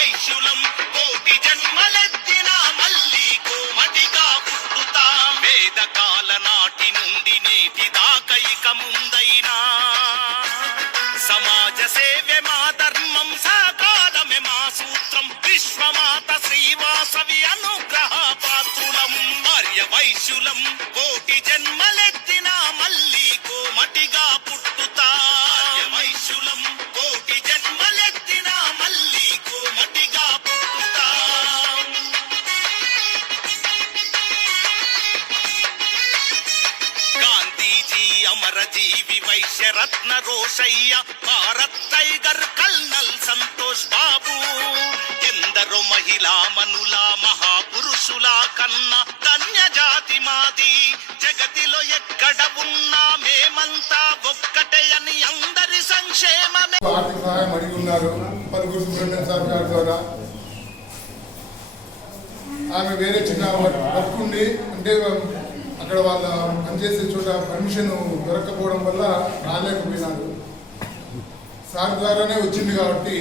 వైశ్యులం కోటి జన్మలెత్తిన మళ్ళీ కోమటిగా పుట్టుతా. వేదకాల నాటి నుండి నేటి దాకైక ముందైనా. సమాజ సేవే మా ధర్మం సకాలమే మా సూత్రం. విశ్వమాత శ్రీవాసవి అనుగ్రహ పాత్రులం. ఆర్య వైశ్యులం కోటి జన్మలెత్తిన మళ్ళీ కోమటిగా పుట్టుతా. ఆర్య వైశ్యులం జీవి వైశ్య రత్న రోషయ్య భారత్ టైగర్ కల్నల్ సంతోష్ బాబు. ఎందరో మహిళా మనుల మహాపురుషుల కన్నా ధన్య జాతి మాది. జగతిలో ఎక్కడ ఉన్నా మేమంతా ఒక్కటే అని అందరి సంక్షేమమే. ఆర్థిక సహాయం అడిగి ఉన్నారు. పలువురు సుబ్రహ్మణ్యం సార్ గారి ద్వారా. ఆమె వేరే చిన్న వర్క్ వర్క్ అంటే అక్కడ వాళ్ళ పనిచేసే చోట పర్మిషన్ దొరకకపోవడం వల్ల రాలేకపోయినారు. సార్ ద్వారానే వచ్చింది కాబట్టి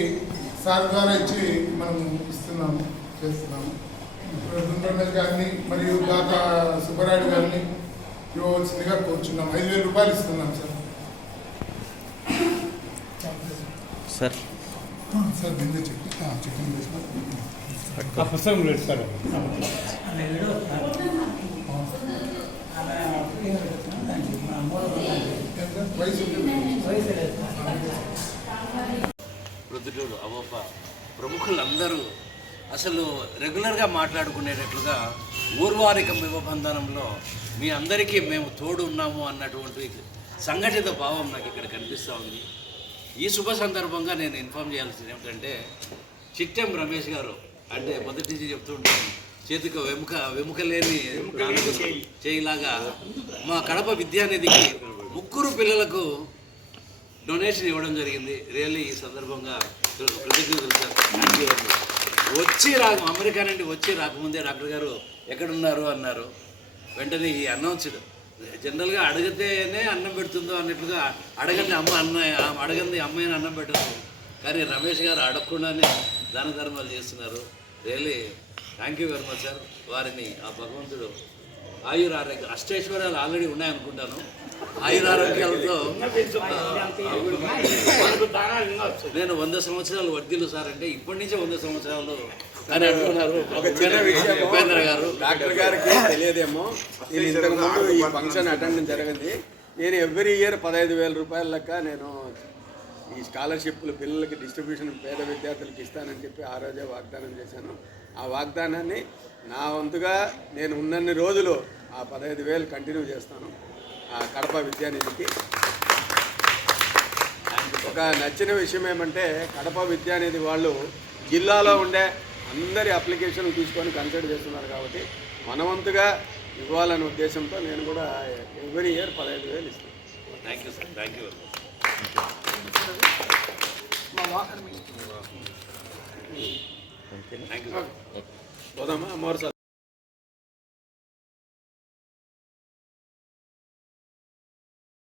సార్ ద్వారా ఇచ్చి మనం ఇస్తున్నాము చేస్తున్నాము సుబ్రహ్మణ్యం గారిని మరియు దాత సుబ్బరాయుడు గారిని ఇవ్వవలసిందిగా కోరుచున్నాం. ఐదు వేల రూపాయలు ఇస్తున్నాం సార్. సార్. సార్ ముందే చెప్పి ఆ పుస్తకం లేదు సార్. ప్రొద్దుటూరు అవప్ప ప్రముఖులందరూ అసలు రెగ్యులర్గా మాట్లాడుకునేటట్లుగా ఊర్వారిక వివబంధనంలో మీ అందరికీ మేము తోడు ఉన్నాము అన్నటువంటి సంఘటిత భావం నాకు ఇక్కడ కనిపిస్తూ ఉంది. ఈ శుభ సందర్భంగా నేను ఇన్ఫామ్ చేయాల్సింది ఏమిటంటే చిట్టెం రమేష్ గారు అంటే మొదటి నుంచి చెప్తుంటాను చేతికి వెముక వెముక లేని చేయిలాగా మా కడప విద్యానిధికి ముగ్గురు పిల్లలకు డొనేషన్ ఇవ్వడం జరిగింది. రియల్లీ ఈ సందర్భంగా కృతజ్ఞతలు సార్ వచ్చి రాక అమెరికా నుండి వచ్చి రాకముందే డాక్టర్ గారు ఎక్కడున్నారు అన్నారు. వెంటనే ఈ అనౌన్స్డ్ జనరల్గా అడిగితేనే అన్నం పెడుతుందో అన్నట్లుగా అడగండి అమ్మ అన్న అడగండి అమ్మాయిని అన్నం పెట్టదు కానీ రమేష్ గారు అడగకుండానే దాన ధర్మాలు చేస్తున్నారు. Really thank you very much sir వారిని ఆ భగవంతుడు ఆయుర ఆరోగ్య అష్టైశ్వర్యాలు ఆల్రెడీ ఉన్నాయనుకుంటాను. ఆయురారోగ్యాలతో నేను వంద సంవత్సరాలు వర్ధిల్లు సార్ అంటే ఇప్పటి నుంచే వంద సంవత్సరాలు అని అంటున్నారు. ఉపేంద్ర గారు. డాక్టర్ గారికి తెలియదేమో. నేను ఇంతకు ముందు ఈ ఫంక్షన్ అటెండ్ జరిగింది. నేను ఎవ్రీ ఇయర్ పదహైదు వేల రూపాయల లెక్క నేను ఈ స్కాలర్షిప్లు పిల్లలకి డిస్ట్రిబ్యూషన్ పేద విద్యార్థులకు ఇస్తానని చెప్పి ఆ రోజే వాగ్దానం చేశాను. ఆ వాగ్దానాన్ని నా వంతుగా నేను ఉన్నన్ని రోజులు ఆ పదహైదు వేలు కంటిన్యూ చేస్తాను. కడప విద్యానిధికి. ఒక నచ్చిన విషయం ఏమంటే కడప విద్యానిధి వాళ్ళు జిల్లాలో ఉండే అందరి అప్లికేషన్లు తీసుకొని కన్సిడర్ చేస్తున్నారు కాబట్టి మనవంతుగా ఇవ్వాలనే ఉద్దేశంతో నేను కూడా ఎవ్రీ ఇయర్ పదహైదు వేలు ఇస్తాను. Thank you sir thank you thank you పోదామా? మరోసారి